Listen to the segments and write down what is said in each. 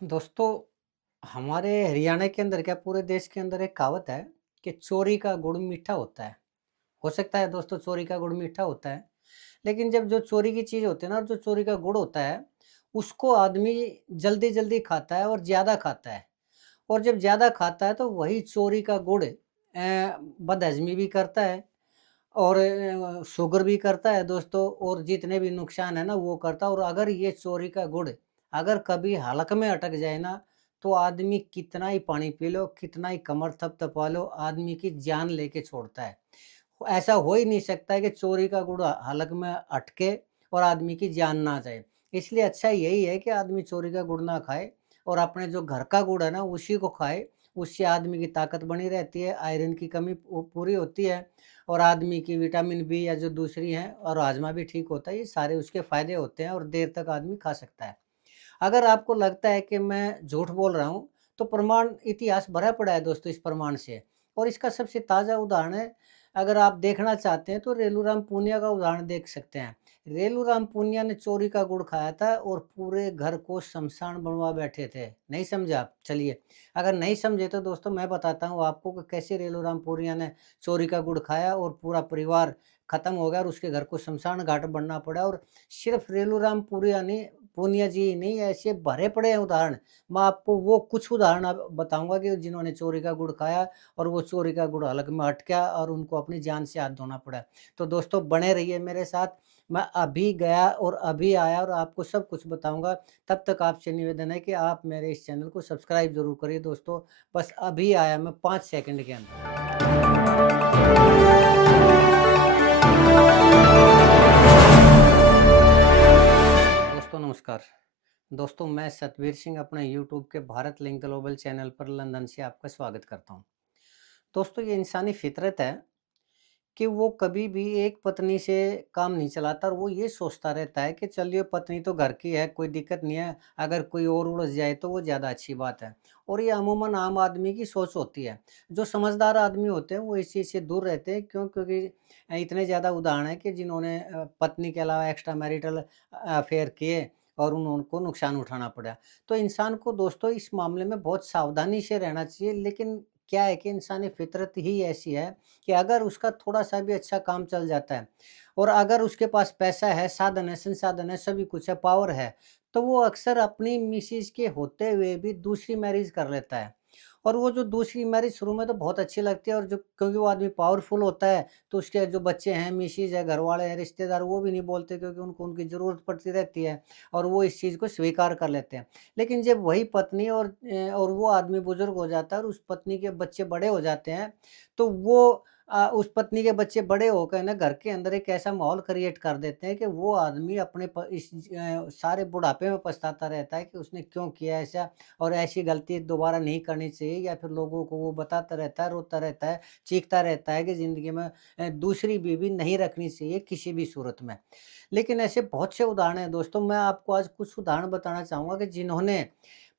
दोस्तों, हमारे हरियाणा के अंदर क्या पूरे देश के अंदर एक कहावत है कि चोरी का गुड़ मीठा होता है। हो सकता है दोस्तों चोरी का गुड़ मीठा होता है, लेकिन जब जो चोरी की चीज़ होती है ना, जो चोरी का गुड़ होता है, उसको आदमी जल्दी-जल्दी खाता है और ज़्यादा खाता है। और जब ज़्यादा खाता है तो वही चोरी का गुड़ बदहज़मी भी करता है और शुगर भी करता है दोस्तों, और जितने भी नुकसान है ना वो करता है। और अगर ये चोरी का गुड़ अगर कभी हलक में अटक जाए ना, तो आदमी कितना ही पानी पी लो, कितना ही कमर थपथपा लो, आदमी की जान लेके छोड़ता है। ऐसा हो ही नहीं सकता है कि चोरी का गुड़ हलक में अटके और आदमी की जान ना जाए। इसलिए अच्छा यही है कि आदमी चोरी का गुड़ ना खाए और अपने जो घर का गुड़ है ना उसी को खाए। उससे आदमी की ताकत बनी रहती है, आयरन की कमी पूरी होती है और आदमी की विटामिन बी या जो दूसरी हैं और हाजमा भी ठीक होता है। ये सारे उसके फ़ायदे होते हैं और देर तक आदमी खा सकता है। अगर आपको लगता है कि मैं झूठ बोल रहा हूँ, तो प्रमाण इतिहास भरा पड़ा है दोस्तों इस प्रमाण से। और इसका सबसे ताज़ा उदाहरण है, अगर आप देखना चाहते हैं तो रेलूराम पूनिया का उदाहरण देख सकते हैं। रेलूराम पूनिया ने चोरी का गुड़ खाया था और पूरे घर को शमशान बनवा बैठे थे। नहीं समझे आप? चलिए, अगर नहीं समझे तो दोस्तों मैं बताता हूँ आपको कि कैसे रेलूराम पूनिया ने चोरी का गुड़ खाया और पूरा परिवार खत्म हो गया और उसके घर को शमशान घाट बनना पड़ा। और सिर्फ रेलूराम पूरिया नहीं, पूनिया जी ही नहीं, ऐसे भरे पड़े हैं उदाहरण। मैं आपको वो कुछ उदाहरण अब बताऊँगा कि जिन्होंने चोरी का गुड़ खाया और वो चोरी का गुड़ हलक में अटका और उनको अपनी जान से हाथ धोना पड़ा। तो दोस्तों बने रहिए मेरे साथ। मैं अभी गया और अभी आया और आपको सब कुछ बताऊँगा। तब तक आपसे निवेदन है कि आप मेरे इस चैनल को सब्सक्राइब ज़रूर करिए दोस्तों। बस अभी आया मैं 5 सेकंड के अंदर। दोस्तों नमस्कार। दोस्तों मैं सतवीर सिंह अपने यूट्यूब के भारत लिंक ग्लोबल चैनल पर लंदन से आपका स्वागत करता हूँ। दोस्तों ये इंसानी फितरत है कि वो कभी भी एक पत्नी से काम नहीं चलाता और वो ये सोचता रहता है कि चलिए पत्नी तो घर की है, कोई दिक्कत नहीं है, अगर कोई और उलझ जाए तो वो ज़्यादा अच्छी बात है। और ये अमूमन आम आदमी की सोच होती है। जो समझदार आदमी होते हैं वो इस चीज़ से दूर रहते हैं। क्यों? क्योंकि इतने ज़्यादा उदाहरण हैं कि जिन्होंने पत्नी के अलावा एक्स्ट्रा मैरिटल अफेयर किए और उनको नुकसान उठाना पड़ा। तो इंसान को दोस्तों इस मामले में बहुत सावधानी से रहना चाहिए। लेकिन क्या है कि इंसानी फितरत ही ऐसी है कि अगर उसका थोड़ा-सा भी अच्छा काम चल जाता है और अगर उसके पास पैसा है, साधन है, संसाधन है, सभी कुछ है, पावर है, तो वो अक्सर अपनी मिसेज़ के होते हुए भी दूसरी मैरिज कर लेता है। और वो जो दूसरी मैरिज शुरू में तो बहुत अच्छी लगती है और जो क्योंकि वो आदमी पावरफुल होता है, तो उसके जो बच्चे हैं, मिसेज़ है, घरवाले हैं, रिश्तेदार वो भी नहीं बोलते क्योंकि उनको उनकी ज़रूरत पड़ती रहती है और वो इस चीज़ को स्वीकार कर लेते हैं। लेकिन जब वही पत्नी और वो आदमी बुजुर्ग हो जाता है और उस पत्नी के बच्चे बड़े हो जाते हैं, तो वो उस पत्नी के बच्चे बड़े होकर ना घर के अंदर एक ऐसा माहौल क्रिएट कर देते हैं कि वो आदमी अपने सारे बुढ़ापे में पछताता रहता है कि उसने क्यों किया ऐसा और ऐसी गलती दोबारा नहीं करनी चाहिए। या फिर लोगों को वो बताता रहता है, रोता रहता है, चीखता रहता है कि ज़िंदगी में दूसरी बीवी नहीं रखनी चाहिए किसी भी सूरत में। लेकिन ऐसे बहुत से उदाहरण हैं दोस्तों, मैं आपको आज कुछ उदाहरण बताना चाहूँगा कि जिन्होंने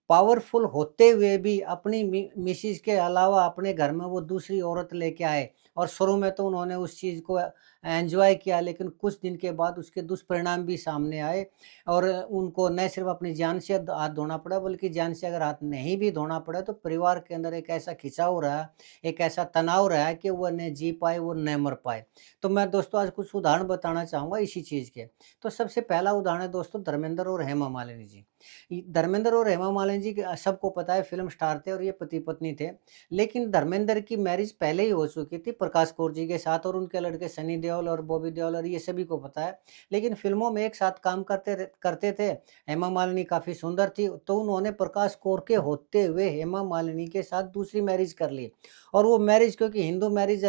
पावरफुल होते हुए भी अपनी मिसेज़ के अलावा अपने घर में वो दूसरी औरत लेके आए और शुरू में तो उन्होंने उस चीज़ को एन्जॉय किया, लेकिन कुछ दिन के बाद उसके दुष्परिणाम भी सामने आए और उनको न सिर्फ़ अपनी जान से हाथ धोना पड़ा, बल्कि जान से अगर हाथ नहीं भी धोना पड़ा तो परिवार के अंदर एक ऐसा खिंचाव रहा, एक ऐसा तनाव रहा कि वो न जी पाए, वो न मर पाए। तो मैं दोस्तों आज कुछ उदाहरण बताना चाहूँगा इसी चीज़ के। तो सबसे पहला उदाहरण है दोस्तों धर्मेंद्र और हेमा मालिनी जी। धर्मेंद्र और हेमा मालिनी जी सबको पता है फ़िल्म स्टार थे और ये पति-पत्नी थे। लेकिन धर्मेंद्र की मैरिज पहले ही हो चुकी थी प्रकाश कौर जी के साथ और उनके लड़के सनी देओल और बॉबी देओल और ये सभी को पता है। लेकिन फ़िल्मों में एक साथ काम करते थे। हेमा मालिनी काफ़ी सुंदर थी, तो उन्होंने प्रकाश कौर के होते हुए हेमा मालिनी के साथ दूसरी मैरिज कर ली। और वो मैरिज क्योंकि हिंदू मैरिज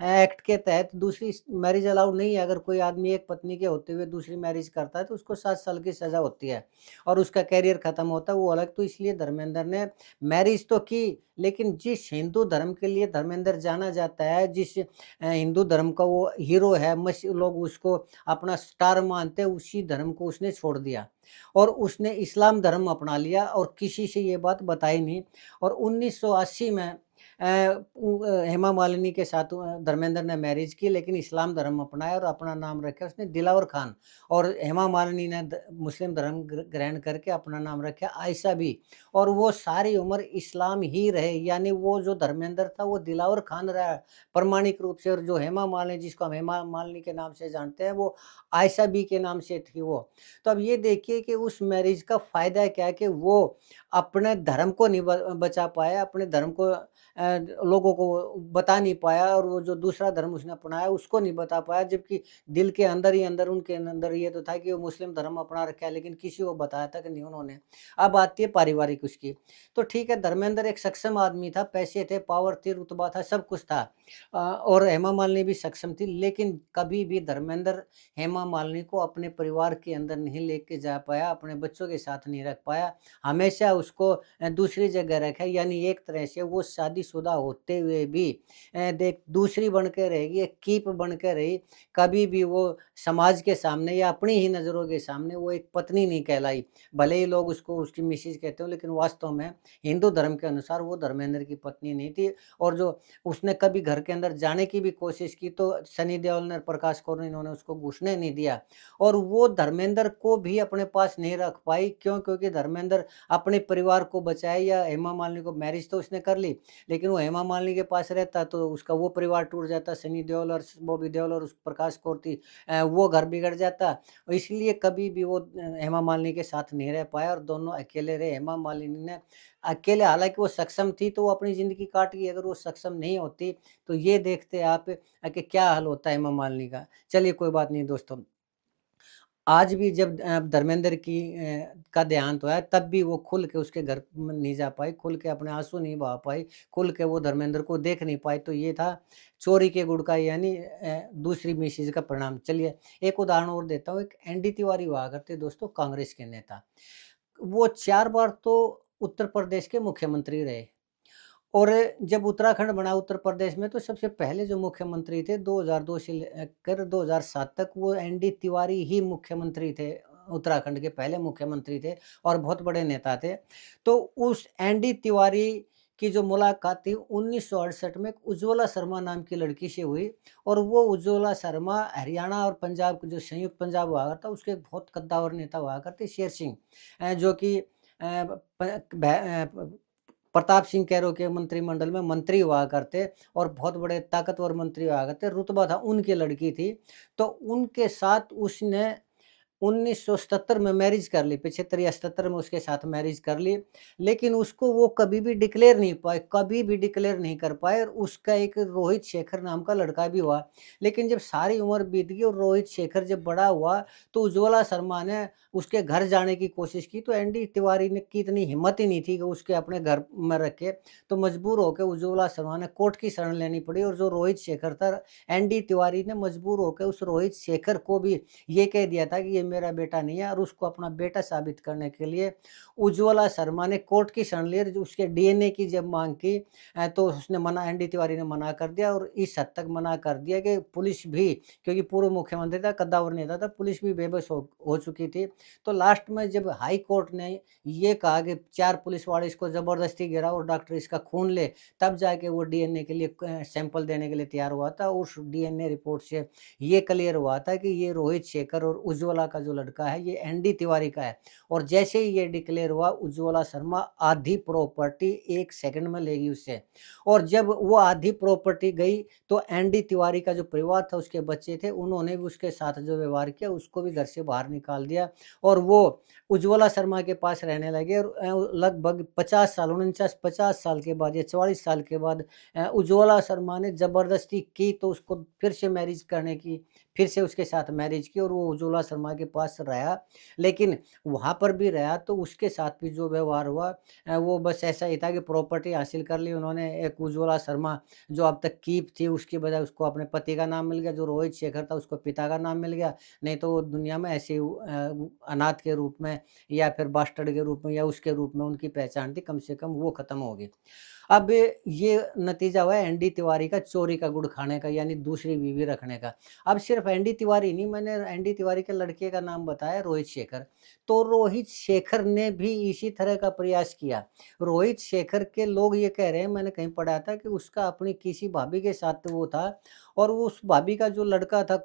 एक्ट के तहत दूसरी मैरिज अलाउड नहीं है। अगर कोई आदमी एक पत्नी के होते हुए दूसरी मैरिज करता है तो उसको 7 साल की सज़ा होती है। और उसका करियर खत्म होता है वो अलग। तो इसलिए धर्मेंद्र ने मैरिज तो की, लेकिन जिस हिंदू धर्म के लिए धर्मेंद्र जाना जाता है, जिस हिंदू धर्म का वो हीरो है, लोग उसको अपना स्टार मानते हैं, उसी धर्म को उसने छोड़ दिया और उसने इस्लाम धर्म अपना लिया और किसी से ये बात बताई नहीं। और 1980 में हेमा मालिनी के साथ धर्मेंद्र ने मैरिज की, लेकिन इस्लाम धर्म अपनाया और अपना नाम रखा उसने दिलावर खान। और हेमा मालिनी ने मुस्लिम धर्म ग्रहण करके अपना नाम रखा आयशा भी। और वो सारी उम्र इस्लाम ही रहे, यानी वो जो धर्मेंद्र था वो दिलावर खान रहा प्रमाणिक रूप से। और जो हेमा मालिनी, जिसको हम हेमा मालिनी के नाम से जानते हैं, वो आयशा बी के नाम से थी वो। तो अब ये देखिए कि उस मैरिज का फ़ायदा क्या है कि वो अपने धर्म को नहीं बचा पाया, अपने धर्म को लोगों को बता नहीं पाया, और वो जो दूसरा धर्म उसने अपनाया उसको नहीं बता पाया, जबकि दिल के अंदर ही अंदर उनके अंदर ये तो था कि वो मुस्लिम धर्म अपना रखा है, लेकिन किसी को बताया तक नहीं उन्होंने। अब आती है पारिवारिक उसकी। तो ठीक है, धर्मेंद्र एक सक्षम आदमी था, पैसे थे, पावर थी, रुतबा था, सब कुछ था। और हेमा मालिनी भी सक्षम थी, लेकिन कभी भी धर्मेंद्र हेमा मालिनी को अपने परिवार के अंदर नहीं लेके जा पाया, अपने बच्चों के साथ नहीं रख पाया। हमेशा उसको दूसरी जगह रखा, यानी एक तरह से वो शादीशुदा होते हुए भी देख दूसरी बन के रहेगी, एक कीप बन के रही। कभी भी वो समाज के सामने या अपनी ही नज़रों के सामने वो एक पत्नी नहीं कहलाई। भले ही लोग उसको उसकी मिसेज़ कहते हो, लेकिन वास्तव में हिंदू धर्म के अनुसार वो धर्मेंद्र की पत्नी नहीं थी। और जो उसने कभी घर के अंदर जाने की भी कोशिश की, तो सनी देओल ने, प्रकाश कौर ने, इन्होंने उसको घुसने नहीं दिया। और वो धर्मेंद्र को भी अपने पास नहीं रख पाई, क्यों? क्योंकि धर्मेंद्र अपने परिवार को बचाए, या हेमा मालिनी को मैरिज तो उसने कर ली, लेकिन वो हेमा मालिनी के पास रहता तो उसका वो परिवार टूट जाता, सनी देओल और बॉबी देओल और उस प्रकाश कौर थी, वो घर बिगड़ जाता। और इसलिए कभी भी वो हेमा मालिनी के साथ नहीं रह पाया, और दोनों अकेले रहे। हेमा मालिनी ने अकेले, हालाँकि वो सक्षम थी तो वो अपनी ज़िंदगी काट गई, अगर वो सक्षम नहीं होती तो ये देखते आप कि क्या हाल होता है हेमा मालिनी का। चलिए कोई बात नहीं दोस्तों। आज भी जब धर्मेंद्र की का देहांत हुआ है, तब भी वो खुल के उसके घर में नहीं जा पाई, खुल के अपने आँसू नहीं बहा पाई, खुल के वो धर्मेंद्र को देख नहीं पाई। तो ये था चोरी के गुड़ का, यानी दूसरी मिसेज़ का परिणाम। चलिए एक उदाहरण और देता हूँ। एक एनडी तिवारी हुआ करते दोस्तों, कांग्रेस के नेता। वो 4 बार तो उत्तर प्रदेश के मुख्यमंत्री रहे। और जब उत्तराखंड बना उत्तर प्रदेश में, तो सबसे पहले जो मुख्यमंत्री थे 2002 से लेकर 2007 तक, वो एनडी तिवारी ही मुख्यमंत्री थे। उत्तराखंड के पहले मुख्यमंत्री थे और बहुत बड़े नेता थे। तो उस एनडी तिवारी की जो मुलाकात थी 1968 में एक उज्ज्वला शर्मा नाम की लड़की से हुई। और वो उज्ज्वला शर्मा हरियाणा और पंजाब के जो संयुक्त पंजाब हुआ करता, उसके एक बहुत कद्दावर नेता हुआ करते, शेर सिंह, जो कि प्रताप सिंह कैरो के मंत्रिमंडल में मंत्री हुआ करते, और बहुत बड़े ताकतवर मंत्री हुआ करते, रुतबा था, उनकी लड़की थी। तो उनके साथ उसने 1977 में मैरिज कर ली, 75 या 77 में उसके साथ मैरिज कर ली। लेकिन उसको वो कभी भी डिक्लेयर नहीं पाए, कभी भी डिक्लेयर नहीं कर पाए, और उसका एक रोहित शेखर नाम का लड़का भी हुआ। लेकिन जब सारी उम्र बीत गई और रोहित शेखर जब बड़ा हुआ, तो उज्ज्वला शर्मा ने उसके घर जाने की कोशिश की, तो एनडी तिवारी ने की इतनी हिम्मत ही नहीं थी कि उसके अपने घर में रखे। तो मजबूर होकर उज्ज्वला शर्मा ने कोर्ट की शरण लेनी पड़ी, और जो रोहित शेखर था, एनडी तिवारी ने मजबूर होकर उस रोहित शेखर को भी ये कह दिया था कि ये मेरा बेटा नहीं है, और उसको अपना बेटा साबित करने के लिए उज्ज्वला शर्मा ने कोर्ट की शरण ली। और उसके डीएनए की जब मांग की, तो उसने मना, एनडी तिवारी ने मना कर दिया, और इस हद तक मना कर दिया कि पुलिस भी, क्योंकि पूर्व मुख्यमंत्री था, कद्दावर नेता था, पुलिस भी बेबस हो चुकी थी। तो लास्ट में जब हाई कोर्ट ने ये कहा कि 4 पुलिस वाले इसको जबरदस्ती गिराओ और डॉक्टर इसका खून ले, तब जाके वो डीएनए के लिए सैंपल देने के लिए तैयार हुआ था। उस डीएनए रिपोर्ट से ये क्लियर हुआ था कि ये रोहित शेखर और उज्ज्वला का जो लड़का है, ये एनडी तिवारी का है। और जैसे ही ये डिक्लेयर हुआ, उज्ज्वला शर्मा आधी प्रॉपर्टी 1 सेकंड में लेगी उससे। और जब वो आधी प्रॉपर्टी गई, तो एनडी तिवारी का जो परिवार था, उसके बच्चे थे, उन्होंने भी उसके साथ जो व्यवहार किया, उसको भी घर से बाहर निकाल दिया। और वो उज्ज्वला शर्मा के पास रहने लगे। और लगभग 50 साल, 49-50 साल के बाद या 44 साल के बाद उज्ज्वला शर्मा ने ज़बरदस्ती की, तो उसको फिर से मैरिज करने की, फिर से उसके साथ मैरिज की, और वो उज्ज्वला शर्मा के पास रहा। लेकिन वहाँ पर भी रहा तो उसके साथ भी जो व्यवहार हुआ, वो बस ऐसा ही था कि प्रॉपर्टी हासिल कर ली उन्होंने। एक उज्ज्वला शर्मा जो अब तक कीप थी, उसकी बजाय उसको अपने पति का नाम मिल गया, जो रोहित शेखर था उसको पिता का नाम मिल गया। नहीं तो वो दुनिया में ऐसे ही अनाथ के रूप में, या फिर बास्टर्ड के रूप में, या उसके रूप में उनकी पहचान थी, कम से कम वो खत्म हो गई। अब ये नतीजा हुआ है एनडी तिवारी का चोरी का गुड़ खाने का, यानी दूसरी बीवी रखने का। अब सिर्फ एनडी तिवारी नहीं, मैंने एनडी तिवारी के लड़के का नाम बताया रोहित शेखर। तो रोहित शेखर ने भी इसी तरह का प्रयास किया। रोहित शेखर के लोग ये कह रहे हैं, मैंने कहीं पढ़ा था कि उसका अपनी किसी भाभी के साथ वो था, और वो उस भाभी का जो लड़का था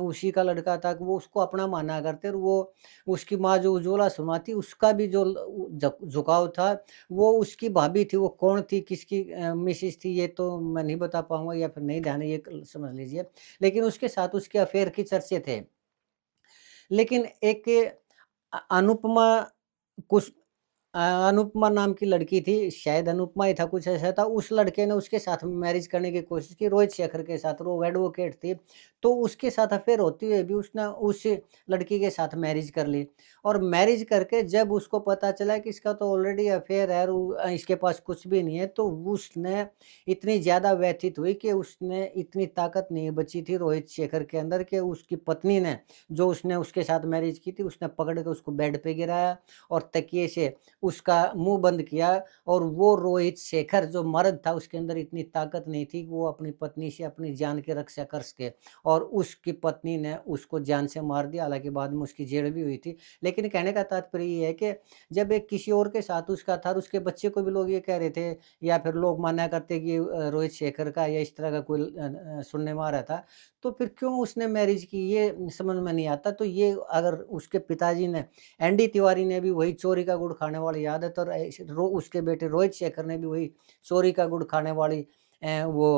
उसी का लड़का था कि वो उसको अपना माना करते, और वो उसकी माँ जो उज्ज्वला शर्मा थी उसका भी जो झुकाव था, वो उसकी भाभी थी। वो कौन थी, किसकी मिसेज़ थी, ये तो मैं नहीं बता पाऊँगा, या फिर नहीं ध्यान है, ये क समझ लीजिए। लेकिन उसके साथ उसके अफ़ेयर के चर्चे थे। लेकिन एक अनुपमा कुछ अनुपमा नाम की लड़की थी, शायद अनुपमा ही था, कुछ ऐसा था। उस लड़के ने उसके साथ मैरिज करने की कोशिश की, रोहित शेखर के साथ, और वो एडवोकेट थी। तो उसके साथ अफ़ेयर होते हुए भी उसने उस लड़की के साथ मैरिज कर ली, और मैरिज करके जब उसको पता चला कि इसका तो ऑलरेडी अफ़ेयर है और इसके पास कुछ भी नहीं है, तो उसने इतनी ज़्यादा व्यथित हुई कि उसने इतनी ताकत नहीं बची थी रोहित शेखर के अंदर कि उसकी पत्नी ने, जो उसने उसके साथ मैरिज की थी, उसने पकड़ के उसको बेड पे गिराया और तकिए से उसका मुँह बंद किया, और वो रोहित शेखर जो मर्द था उसके अंदर इतनी ताकत नहीं थी कि वो अपनी पत्नी से अपनी जान की रक्षा कर सके, और उसकी पत्नी ने उसको जान से मार दिया। हालाँकि बाद में उसकी जेल भी हुई थी। लेकिन कहने का तात्पर्य ये है कि जब एक किसी और के साथ उसका था, और उसके बच्चे को भी लोग ये कह रहे थे, या फिर लोग माना करते कि रोहित शेखर का या इस तरह का कोई सुनने में आ रहा था, तो फिर क्यों उसने मैरिज की, ये समझ में नहीं आता। तो ये अगर उसके पिताजी ने, एनडी तिवारी ने भी वही चोरी का गुड़ खाने वाली आदत, और उसके बेटे रोहित शेखर ने भी वही चोरी का गुड़ खाने वाली वो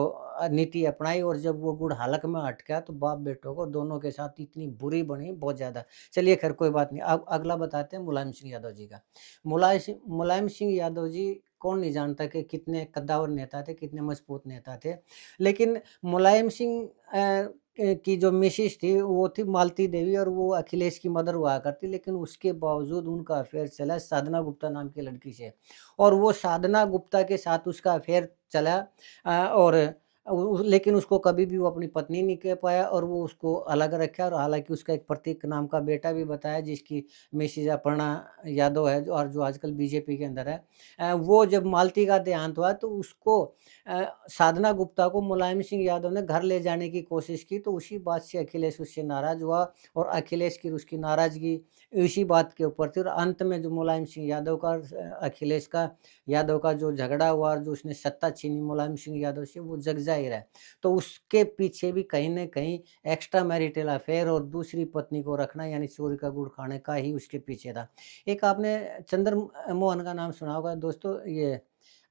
नीति अपनाई, और जब वो गुड़ हलक में अटका तो बाप बेटों को दोनों के साथ इतनी बुरी बनी, बहुत ज़्यादा। चलिए खैर कोई बात नहीं। अब अगला बताते हैं मुलायम सिंह यादव जी का। मुलायम सिंह यादव जी, कौन नहीं जानता कि कितने कद्दावर नेता थे, कितने मजबूत नेता थे। लेकिन मुलायम सिंह की जो मिसेज़ थी वो थी मालती देवी, और वो अखिलेश की मदर हुआ करती, लेकिन उसके बावजूद उनका अफ़ेयर चला साधना गुप्ता नाम की लड़की से, और वो साधना गुप्ता के साथ उसका अफ़ेयर चला, और लेकिन उसको कभी भी वो अपनी पत्नी नहीं कह पाया, और वो उसको अलग रखा, और हालाँकि उसका एक प्रतीक नाम का बेटा भी बताया, जिसकी मिसेज़ अपर्णा यादव है, जो और जो आजकल बीजेपी के अंदर है। वो जब मालती का देहांत हुआ तो उसको साधना गुप्ता को मुलायम सिंह यादव ने घर ले जाने की कोशिश की, तो उसी बात से अखिलेश उससे नाराज़ हुआ, और अखिलेश की उसकी नाराज़गी इसी बात के ऊपर थी, और अंत में जो मुलायम सिंह यादव का और अखिलेश का यादव का जो झगड़ा हुआ, और जो उसने सत्ता छीनी मुलायम सिंह यादव से, वो जग ज़ाहिर है। तो उसके पीछे भी कहीं न कहीं एक्स्ट्रा मैरिटल अफ़ेयर और दूसरी पत्नी को रखना, यानी चोरी का गुड़ खाने का ही उसके पीछे था। एक आपने मोहन का नाम सुना होगा दोस्तों, ये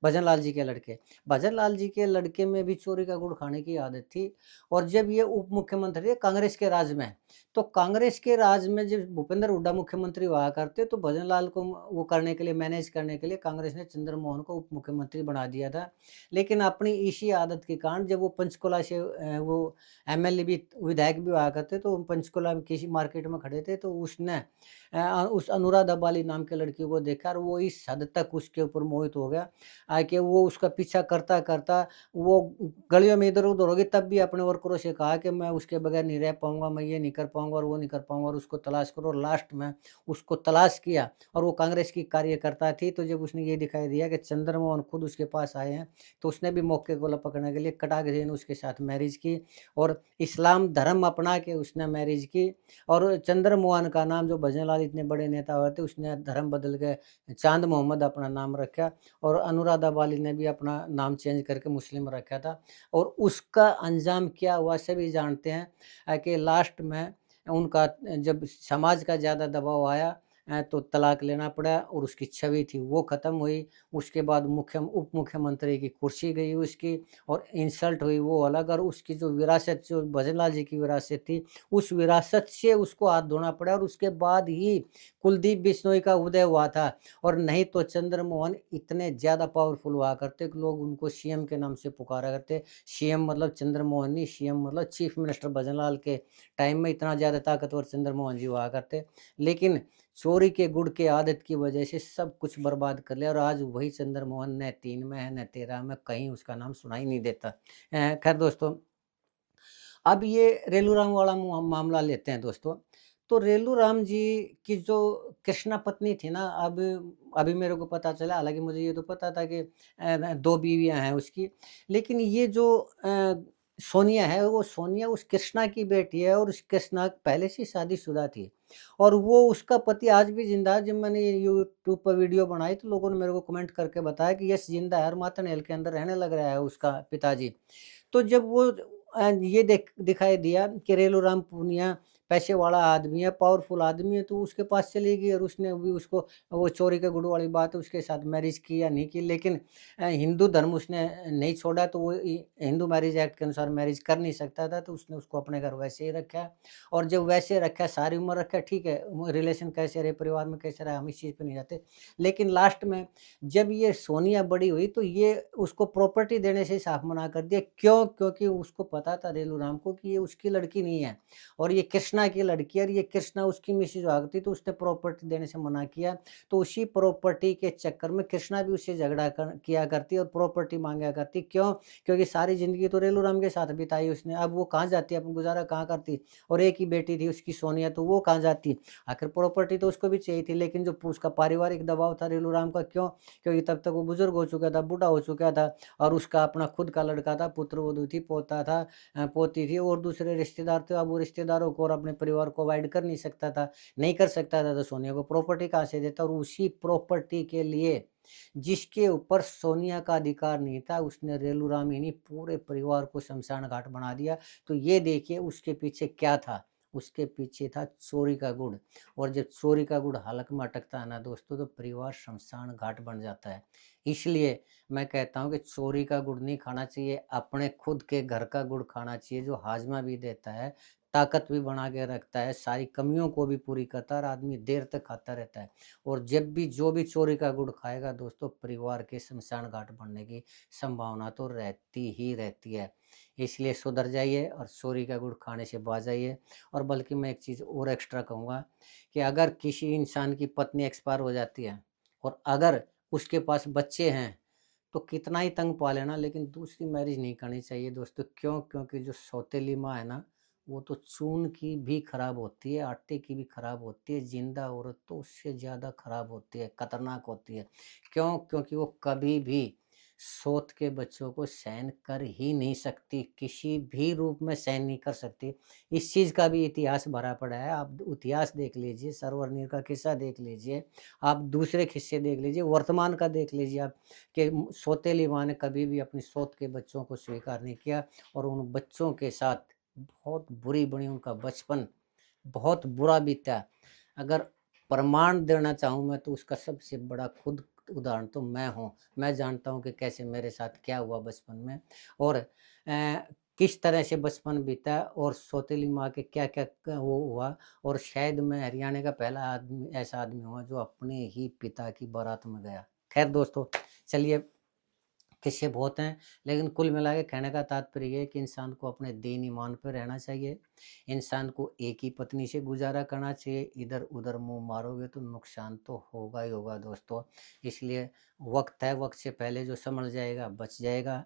भजन लाल जी के लड़के। भजन लाल जी के लड़के में भी चोरी का गुड़ खाने की आदत थी, और जब ये उप मुख्यमंत्री थे कांग्रेस के राज में, तो कांग्रेस के राज में जब भूपेंद्र हुड्डा मुख्यमंत्री हुआ करते, तो भजन लाल को वो करने के लिए, मैनेज करने के लिए कांग्रेस ने चंद्र मोहन को उप मुख्यमंत्री बना दिया था। लेकिन अपनी इसी आदत के कारण जब वो पंचकुला से वो एमएलए भी, विधायक भी हुआ करते, तो वो पंचकुला में किसी मार्केट में खड़े थे, तो उसने उस अनुराधा बाली नाम के लड़की को देखा, और वो इस हद तक उसके ऊपर मोहित हो गया कि वो उसका पीछा करता-करता वो गलियों में इधर-उधर हो गई, तब भी अपने वर्करों से कहा कि मैं उसके बगैर नहीं रह पाऊँगा, मैं ये नहीं कर पाऊँगा और वो नहीं कर पाऊँगा, और उसको तलाश करो। और लास्ट में उसको तलाश किया, और वो कांग्रेस की कार्यकर्ता थी, तो जब उसने ये दिखाई दिया कि चंद्रमोहन खुद उसके पास आए हैं, तो उसने भी मौके को लपकने के लिए कटाक्षी ने उसके साथ मैरिज की, और इस्लाम धर्म अपना के उसने मैरिज की, और चंद्रमोहन का नाम, जो भजनलाल इतने बड़े नेता हुए थे, उसने धर्म बदल के चाँद मोहम्मद अपना नाम रखा, और अनुराधा बाली ने भी अपना नाम चेंज करके मुस्लिम रखा था। और उसका अंजाम क्या हुआ सभी जानते हैं, कि लास्ट में उनका जब समाज का ज़्यादा दबाव आया, तो तलाक लेना पड़ा, और उसकी छवि थी वो ख़त्म हुई। उसके बाद उप मुख्यमंत्री की कुर्सी गई उसकी, और इंसल्ट हुई वो अलग, और उसकी जो विरासत, जो भजनलाल जी की विरासत थी, उस विरासत से उसको हाथ धोना पड़ा, और उसके बाद ही कुलदीप बिश्नोई का उदय हुआ था। और नहीं तो चंद्रमोहन इतने ज़्यादा पावरफुल हुआ करते कि लोग उनको सीएम के नाम से पुकारा करते। सीएम मतलब चंद्रमोहन नहीं, सीएम मतलब चीफ मिनिस्टर। भजनलाल के टाइम में इतना ज़्यादा ताकतवर चंद्रमोहन जी हुआ करते। लेकिन चोरी के गुड़ के आदत की वजह से सब कुछ बर्बाद कर लिया, और आज वही चंद्रमोहन न 3 में है, न 13 में, कहीं उसका नाम सुनाई नहीं देता। खैर दोस्तों, अब ये रेलू राम वाला मामला लेते हैं दोस्तों। तो रेलू राम जी की जो कृष्णा पत्नी थी ना, अब अभी मेरे को पता चला, हालाँकि मुझे ये तो पता था कि 2 बीवियाँ हैं उसकी। लेकिन ये जो सोनिया है, वो सोनिया उस कृष्णा की बेटी है और उस कृष्णा पहले से शादीशुदा थी। और वो उसका पति आज भी ज़िंदा है। जब मैंने ये यूट्यूब पर वीडियो बनाई तो लोगों ने मेरे को कमेंट करके बताया कि यस ज़िंदा है और मातनहेल के अंदर रहने लग रहा है उसका पिताजी। तो जब वो ये दिखाई दिया कि रेलूराम पूनिया पैसे वाला आदमी है, पावरफुल आदमी है, तो उसके पास चली गई और उसने भी उसको वो चोरी के गुड़ वाली बात है, उसके साथ मैरिज की या नहीं की, लेकिन हिंदू धर्म उसने नहीं छोड़ा, तो वो हिंदू मैरिज एक्ट के अनुसार मैरिज कर नहीं सकता था, तो उसने उसको अपने घर वैसे ही रखा है। और जब वैसे रखा है, सारी उम्र रखा है, ठीक है, रिलेशन कैसे रहे, परिवार में कैसे रहा, हम इस चीज़ पे नहीं जाते। लेकिन लास्ट में जब ये सोनिया बड़ी हुई तो ये उसको प्रॉपर्टी देने से साफ मना कर दिया। क्यों? क्योंकि उसको पता था रेलूराम को कि ये उसकी लड़की नहीं है और ये कृष्णा की लड़की है और ये कृष्णा उसकी मिसेज हुआ करती, तो उसने प्रॉपर्टी देने से मना किया। तो उसी प्रॉपर्टी के चक्कर में कृष्णा भी उससे झगड़ा किया करती और प्रॉपर्टी मांगा करती। क्यों? क्योंकि सारी जिंदगी तो रेलूराम के साथ बिताई उसने, अब वो कहाँ जाती, अपना गुजारा कहाँ करती। और एक ही बेटी थी उसकी सोनिया, तो वो कहाँ जाती। आखिर प्रॉपर्टी तो उसको भी चाहिए थी, लेकिन जो उसका पारिवारिक दबाव था रेलूराम का, क्यों? क्योंकि तब तक वो बुजुर्ग हो चुका था, बूढ़ा हो चुका था और उसका अपना खुद का लड़का था, पुत्रवधू थी, पोता था, पोती थी और दूसरे रिश्तेदार थे। अब वो रिश्तेदारों को और अपने परिवार को अवॉइड कर नहीं सकता था, नहीं कर सकता था, तो सोनिया को प्रॉपर्टी कहाँ से देता। और उसी प्रॉपर्टी के लिए जिसके ऊपर सोनिया का अधिकार नहीं था, उसने रेलूराम ही नहीं पूरे परिवार को शमशान घाट बना दिया। तो ये देखिए उसके पीछे क्या था, उसके पीछे था चोरी का गुड़। और जब चोरी का गुड़ हलक में अटकता है ना दोस्तों, तो परिवार शमशान घाट बन जाता है। इसलिए मैं कहता हूँ कि चोरी का गुड़ नहीं खाना चाहिए, अपने खुद के घर का गुड़ खाना चाहिए, जो हाजमा भी देता है, ताकत भी बना के रखता है, सारी कमियों को भी पूरी करता है और आदमी देर तक खाता रहता है। और जब भी जो भी चोरी का गुड़ खाएगा दोस्तों, परिवार के शमशान घाट बनने की संभावना तो रहती ही रहती है। इसलिए सुधर जाइए और चोरी का गुड़ खाने से बच जाइए। और बल्कि मैं एक चीज़ और एक्स्ट्रा कहूँगा कि अगर किसी इंसान की पत्नी एक्सपायर हो जाती है और अगर उसके पास बच्चे हैं, तो कितना ही तंग पाले ना, लेकिन दूसरी मैरिज नहीं करनी चाहिए दोस्तों। क्यों? क्योंकि जो सौतेली माँ है ना, वो तो चून की भी खराब होती है, आटे की भी खराब होती है, जिंदा औरत तो उससे ज़्यादा खराब होती है, खतरनाक होती है। क्यों? क्योंकि वो कभी भी सौत के बच्चों को सहन कर ही नहीं सकती, किसी भी रूप में सहन नहीं कर सकती। इस चीज़ का भी इतिहास भरा पड़ा है, आप इतिहास देख लीजिए, सरवरनीर का किस्सा देख लीजिए, आप दूसरे किस्से देख लीजिए, वर्तमान का देख लीजिए आप, कि सौतेली माँ ने कभी भी अपनी सौत के बच्चों को स्वीकार नहीं किया और उन बच्चों के साथ बहुत बुरी बनी उनका बचपन, बहुत बुरा बीता। अगर प्रमाण देना चाहूँ मैं, तो उसका सबसे बड़ा खुद उदाहरण तो मैं हूँ। मैं जानता हूँ कि कैसे मेरे साथ क्या हुआ बचपन में और किस तरह से बचपन बीता और सौतेली माँ के क्या-क्या वो हुआ। और शायद मैं हरियाणा का पहला आदमी, ऐसा आदमी हुआ जो अपने ही पिता की बारात में गया। ख़ैर दोस्तों, चलिए, किस्से बहुत हैं, लेकिन कुल मिला के कहने का तात्पर्य ये है कि इंसान को अपने दीन ईमान पे रहना चाहिए। इंसान को एक ही पत्नी से गुज़ारा करना चाहिए, इधर-उधर मुँह मारोगे तो नुकसान तो होगा ही होगा दोस्तों। इसलिए वक़्त है, वक़्त से पहले जो समझ जाएगा बच जाएगा।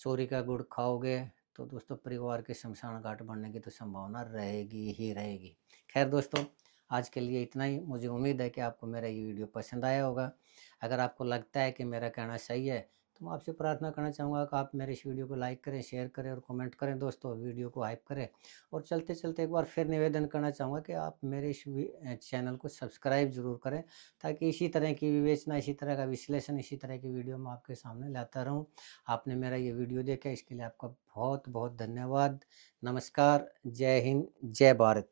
चोरी का गुड़ खाओगे तो दोस्तों परिवार के शमशान घाट बनने की तो संभावना रहेगी ही रहेगी। खैर दोस्तों, आज के लिए इतना ही। मुझे उम्मीद है कि आपको मेरा ये वीडियो पसंद आया होगा। अगर आपको लगता है कि मेरा कहना सही है, तो मैं आपसे प्रार्थना करना चाहूँगा कि आप मेरे इस वीडियो को लाइक करें, शेयर करें और कमेंट करें दोस्तों, वीडियो को हाइप करें। और चलते-चलते एक बार फिर निवेदन करना चाहूँगा कि आप मेरे इस चैनल को सब्सक्राइब ज़रूर करें, ताकि इसी तरह की विवेचना, इसी तरह का विश्लेषण, इसी तरह की वीडियो मैं आपके सामने लाता रहूँ। आपने मेरा ये वीडियो देखा, इसके लिए आपका बहुत-बहुत धन्यवाद। नमस्कार, जय हिंद, जय भारत।